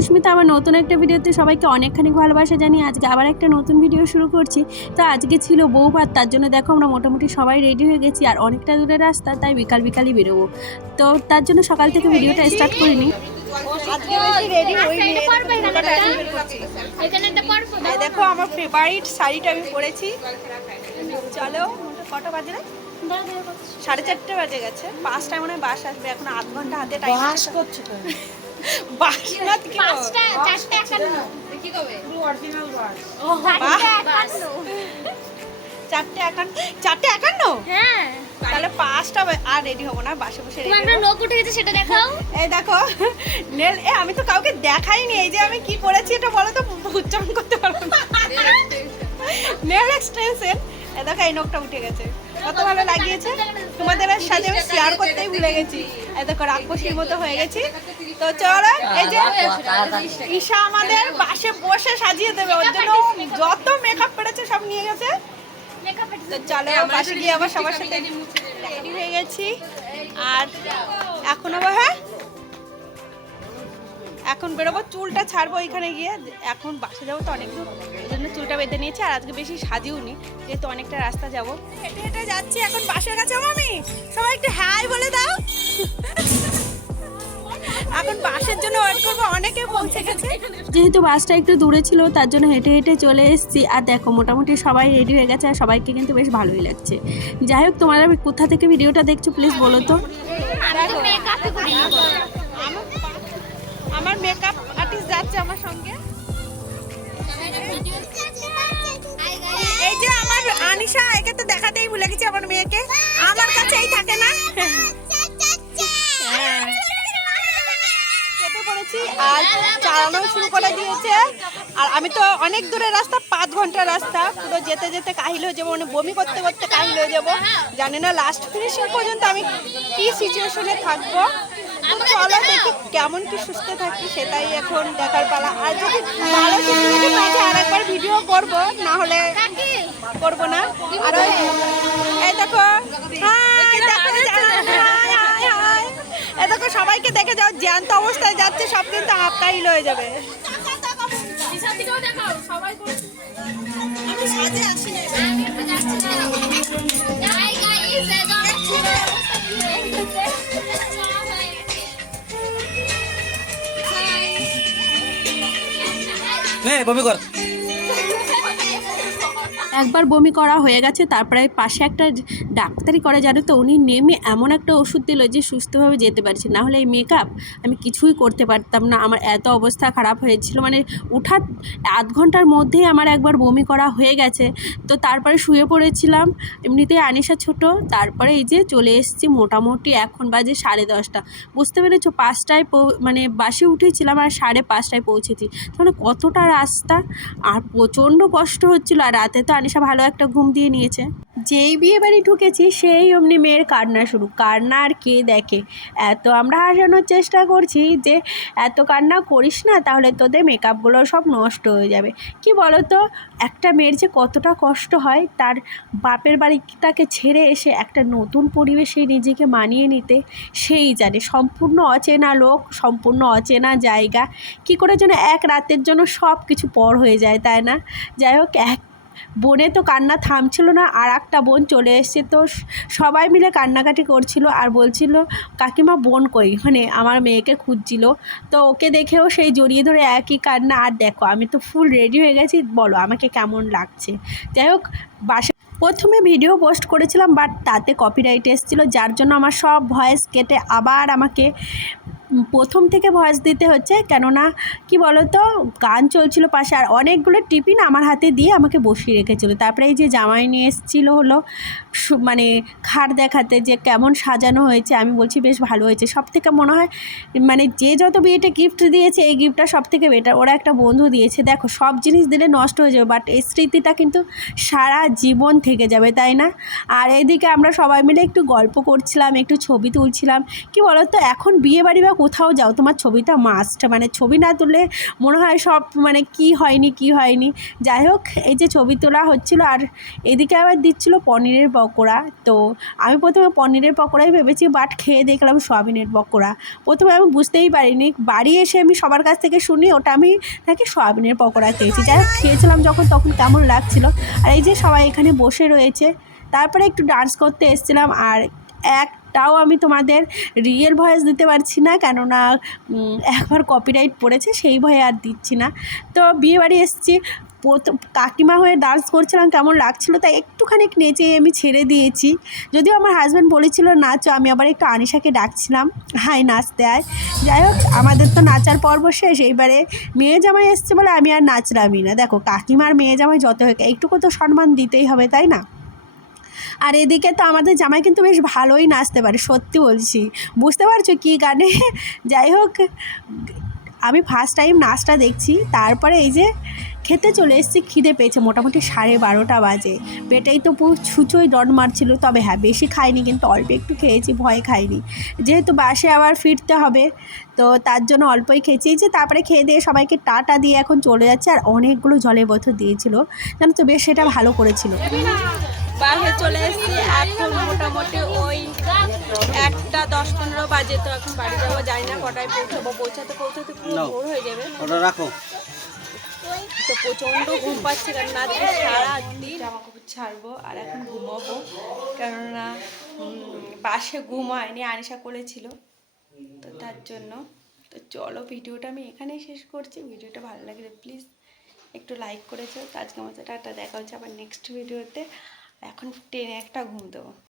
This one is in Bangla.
সুস্মিতা, আমার নতুন একটা ভিডিওতে সবাইকে অনেকখানি ভালোবাসা জানিয়ে আজকে আবার একটা নতুন ভিডিও শুরু করছি। তো আজকে ছিল বউভাত, তার জন্য দেখো আমরা মোটামুটি সবাই রেডি হয়ে গেছি, আর অনেকটা দূরের রাস্তা, তাই বিকালই বেরোবো। তো তার জন্য সকাল থেকে ভিডিওটা স্টার্ট করিনি। দেখো আমার ফেভারিট শাড়িটা আমি পরেছি। চলো, কটা বাজে না? 4:30 বাজে গেছে। 5টায় মনে হয় বাস আসবে, এখন আধ ঘন্টা হাতে টাইম করছে। বাস না কি, 4:51। হ্যাঁ, তাহলে 5টা আর রেডি হবো না, বাসে বসে রেডি হবো। লোক উঠে গেছে সেটা দেখাও। এই দেখো নেল, আমি তো কাউকে দেখাইনি। এই যে আমি কি পরেছি এটা বলো তো, উচ্চারণ করতে পারবো না। Nail extension. এই দেখো এই নখটা উঠে গেছে, কত ভালো লাগিয়েছে। তোমাদের সাথে আমি শেয়ার করতেই ভুলে গেছি। এই দেখো রাক্ষসীর মতো হয়ে গেছি। তো চলো, এই যে ঈশা আমাদের বাসে বসে সাজিয়ে দেবে, ওর জন্য যত মেকআপ করেছে সব নিয়ে গেছে। তো চলো বাসে গিয়ে আবার সবার সাথে রেডি হয়ে গেছি। আর এখন আবার এখন বেরোবো, চুলটা ছাড়বো এখানে গিয়ে। এখন বাসে যাবো তো অনেক দূর, ওই জন্য চুলটা বেঁধে নিয়েছি। আর আজকে বেশি সাজিওনি, যেহেতু অনেকটা রাস্তা যাবো। হেঁটে হেঁটে যাচ্ছি এখন বাসের কাছে। আমি সবাই একটু হাই বলে দাও। এখন বাসের জন্য ওয়েট করবো, অনেকে পৌঁছে গেছে। যেহেতু বাসটা একটু দূরে ছিল, তার জন্য হেঁটে হেঁটে চলে এসেছি। আর দেখো মোটামুটি সবাই রেডি হয়ে গেছে, আর সবাইকে কিন্তু বেশ ভালোই লাগছে। যাই হোক, তোমরা কোথা থেকে ভিডিওটা দেখছো প্লিজ বলো তো। আমার মেকআপ আর্টিস্ট যাচ্ছে আমার সঙ্গে। এই যে আমার আনিশা, একে তো দেখাতেই ভুলে গেছি আমার মেয়েকে। আমার কাছেই থাকে না। চেপে পড়েছি আর চালানো শুরু করে দিয়েছে। আর আমি তো অনেক দূরের রাস্তা, 5 ঘন্টার রাস্তা, পুরো যেতে যেতে কাহিল হয়ে যাবো, মানে বমি করতে করতে কাহিল হয়ে যাবো। জানি না লাস্ট ফিনিশিং পর্যন্ত আমি কি সিচুয়েশনে থাকবো। চলো দেখি কেমন কি সুস্থ থাকি, সেটাই এখন দেখার পালা। আর যদি ভালো আর একবার ভিডিও করবো, না হলে করবো না। আর এই দেখো, এই দেখো সবাইকে দেখে যাও, জ্যান্ত অবস্থায় যাচ্ছে, সব কিন্তু আটকাইল হয়ে যাবে। আমি সাজে আসি না। বমি কর। একবার বমি করা হয়ে গেছে, তারপরে পাশে একটা ডাক্তারি করে, জানো তো, উনি নেমে এমন একটা ওষুধ দিল যে সুস্থভাবে যেতে পারছি। না হলে এই মেকআপ আমি কিছুই করতে পারতাম না। আমার এত অবস্থা খারাপ হয়েছিল, মানে ওঠার আধ ঘন্টার মধ্যেই আমার একবার বমি করা হয়ে গেছে। তো তারপরে শুয়ে পড়েছিলাম, এমনিতেই আনিশা ছোট। তারপরে এই যে চলে এসেছি, মোটামুটি এখন বাজে 10:30। বুঝতে পেরেছো, 5টায় মানে বাসে উঠেছিলাম আর 5:30টায় পৌঁছেছি। তাহলে কতটা রাস্তা, আর প্রচণ্ড কষ্ট হচ্ছিলো। আর রাতে তো আনিশা ভালো একটা ঘুম দিয়ে নিয়েছে। যেই বিয়ে বাড়ি ঢুকেছি সেই অমনি মেয়ের কান্না শুরু। কান্না আর কে দেখে, এত আমরা হাসানোর চেষ্টা করছি যে এত কান্না করিস না, তাহলে তোদের মেকআপগুলো সব নষ্ট হয়ে যাবে। কি বলো তো, একটা মেয়ের যে কতটা কষ্ট হয় তার বাপের বাড়িটাকে ছেড়ে এসে একটা নতুন পরিবেশে নিজেকে মানিয়ে নিতে, সেই জানে। সম্পূর্ণ অচেনা লোক, সম্পূর্ণ অচেনা জায়গা, কি করে যেন এক রাতের জন্য সব কিছু পর হয়ে যায়, তাই না? যাই হোক, এক বোনে তো কান্না থামছিল না, আর একটা বোন চলে এসছে। তো সবাই মিলে কান্নাকাটি করছিল আর বলছিল কাকিমা বোন কই, মানে আমার মেয়েকে খুঁজছিল। তো ওকে দেখেও সেই জড়িয়ে ধরে একই কান্না। আর দেখো আমি তো ফুল রেডি হয়ে গেছি, বলো আমাকে কেমন লাগছে। যাই হোক, বাসে প্রথমে ভিডিও পোস্ট করেছিলাম, বাট তাতে কপিরাইট এসেছিলো, যার জন্য আমার সব ভয়েস কেটে আবার আমাকে প্রথম থেকে ভয়েস দিতে হচ্ছে। কেননা কি বলো তো, গান চলছিল পাশে, আর অনেকগুলো টিফিন আমার হাতে দিয়ে আমাকে বসিয়ে রেখেছিলো। তারপরে এই যে জামাই নিয়ে এসেছিলো হলো মানে খাট দেখাতে যে কেমন সাজানো হয়েছে। আমি বলছি বেশ ভালো হয়েছে। সব থেকে মনে হয় মানে যে যত বিয়েতে গিফট দিয়েছে, এই গিফটটা সব থেকে বেটার। ওরা একটা বন্ধু দিয়েছে। দেখো, সব জিনিস দিলে নষ্ট হয়ে যাবে, বাট এই স্মৃতিটা কিন্তু সারা জীবন থেকে যাবে, তাই না? আর এইদিকে আমরা সবাই মিলে একটু গল্প করছিলাম, একটু ছবি তুলছিলাম। কি বলো তো, এখন বিয়ে বাড়ি বা কোথাও যাও তোমার ছবিটা মাস্ট, মানে ছবি না তুললে মনে হয় সব মানে কি হয়নি। যাই হোক, এই যে ছবি তোলা হচ্ছিল আর এদিকে আবার দিচ্ছিল পনিরের পকোড়া। তো আমি প্রথমে পনিরের পকোড়াই ভেবেছি, বাট খেয়ে দেখলাম সয়াবিনের পকোড়া। প্রথমে আমি বুঝতেই পারিনি, বাড়ি এসে আমি সবার কাছ থেকে শুনি ওটা আমি নাকি সয়াবিনের পকোড়া খেয়েছি। যাই হোক, খেয়েছিলাম যখন তখন কেমন লাগছিল। আর এই যে সবাই এখানে বসে রয়েছে, তারপরে একটু ডান্স করতে এসেছিলাম। আর একটাও আমি তোমাদের রিয়েল ভয়েস দিতে পারছি না, কেননা একবার কপিরাইট পড়েছে, সেই ভয়ে আর দিচ্ছি না। তো বিয়েবাড়ি এসেছি, কাকিমা হয়ে ডান্স করছিলাম, কেমন লাগছিল তাই একটুখানি নেচে আমি ছেড়ে দিয়েছি। যদিও আমার হাজব্যান্ড বলেছিল নাচো, আমি আবার একটু আনিশাকে ডাকছিলাম, হাই নাচতে আয়। যাই হোক, আমাদের তো নাচার পর্ব শেষ। এইবারে মেয়ে জামাই এসছে বলে আমি আর নাচলামই না। দেখো, কাকিমার মেয়ে জামাই যত হোক একটুকু তো সম্মান দিতেই হবে, তাই না? আর এদিকে তো আমাদের জামাই কিন্তু বেশ ভালোই নাচতে পারে, সত্যি বলছি। বুঝতে পারছো কী গানে? যাই হোক, আমি ফার্স্ট টাইম নাচটা দেখছি। তারপরে এই যে খেতে চলে এসেছি, খিদে পেয়েছে, মোটামুটি 12:30 বাজে। পেটেই তো পুরো ছুঁচোই ডন মারছিল। তবে হ্যাঁ, বেশি খাইনি, কিন্তু অল্প একটু খেয়েছি, ভয় খাইনি, যেহেতু বাসে আবার ফিরতে হবে, তো তার জন্য অল্পই খেয়েছি। এই যে তারপরে খেয়ে দিয়ে সবাইকে টাটা দিয়ে এখন চলে যাচ্ছে। আর অনেকগুলো জলের বোতল দিয়েছিল, জানো তো, বেশ সেটা ভালো করেছিল। বাসে চলে এসেছি, এখন মোটামুটি ওই 1:10-15 বাজে। তো এখন বাড়ি যাবো, জানি না কটায় পৌঁছাবো। পৌঁছাতে পুরো ভোর হয়ে যাবে। ওটা রাখো। তো প্রচণ্ড ঘুম পাচ্ছে, কারণ আজকে সারাদিন জামা কাপড় ছাড়বো আর এখন ঘুমাবো, কেননা বাসে ঘুম হয়নি, আনিশা করেছিল, তো তার জন্য। তো চলো, ভিডিওটা আমি এখানেই শেষ করছি। ভিডিওটা ভালো লাগলে প্লিজ একটু লাইক করেছো। তো আজকে আমার টাটা, দেখা হচ্ছে আবার নেক্সট ভিডিওতে। এখন টেনে একটা ঘুম দেবো।